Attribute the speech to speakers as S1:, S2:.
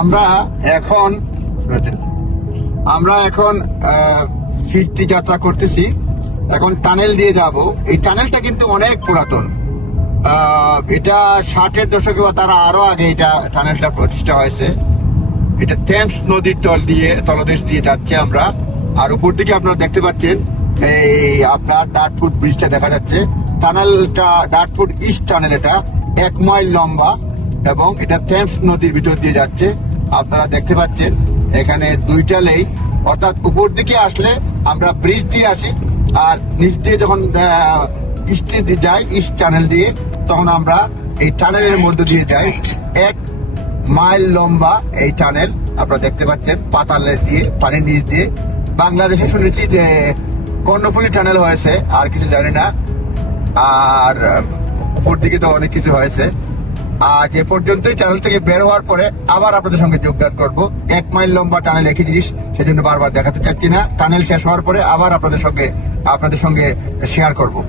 S1: আমরা এখন আমরা এখন ফিরতি যাত্রা করতেছি। এখন টানেল দিয়ে যাব। এই টানেলটা কিন্তু অনেক পুরাতন। এটা ষাটের দশকে বা তারা আরও আগে এটা টানেলটা প্রতিষ্ঠা হয়েছে। এটা থেমস নদীর তল দিয়ে, তলদেশ দিয়ে যাচ্ছে আমরা। আর উপর দিকে আপনারা দেখতে পাচ্ছেন, এই আপনার ডাটফুট ব্রিজটা দেখা যাচ্ছে। টানেলটা ডাটফুট ইস্ট টানেল এটা, এক মাইল লম্বা। এবং এটা থেমস নদীর ভিতর দিয়ে যাচ্ছে। আপনারা দেখতে পাচ্ছেন, এখানে দুইটা লেন অর্থাৎ উপর দিকে আসলে আমরা ব্রিজ দিয়ে আসি, আর নিচ দিয়ে যখন ইস্টে যাই ইস্ট টানেল দিয়ে, তখন আমরা এই টানেলের মধ্যে দিয়ে যাই। এক মাইল লম্বা এই টানেল আপনারা দেখতে পাচ্ছেন, পাতালে দিয়ে, পানির নিচ দিয়ে। বাংলাদেশে শুনেছি যে কর্ণফুলি টানেল হয়েছে, আর কিছু জানি না। আর, উপর দিকে তো অনেক কিছু হয়েছে। আজ এ পর্যন্তই। চ্যানেল থেকে বের হওয়ার পরে আবার আপনাদের সঙ্গে যোগদান করব। এক মাইল লম্বা টানেল একই জিনিস, সেজন্য বারবার দেখাতে চাচ্ছি না। টানেল শেষ হওয়ার পরে আবার আপনাদের সঙ্গে আপনাদের সঙ্গে শেয়ার করব।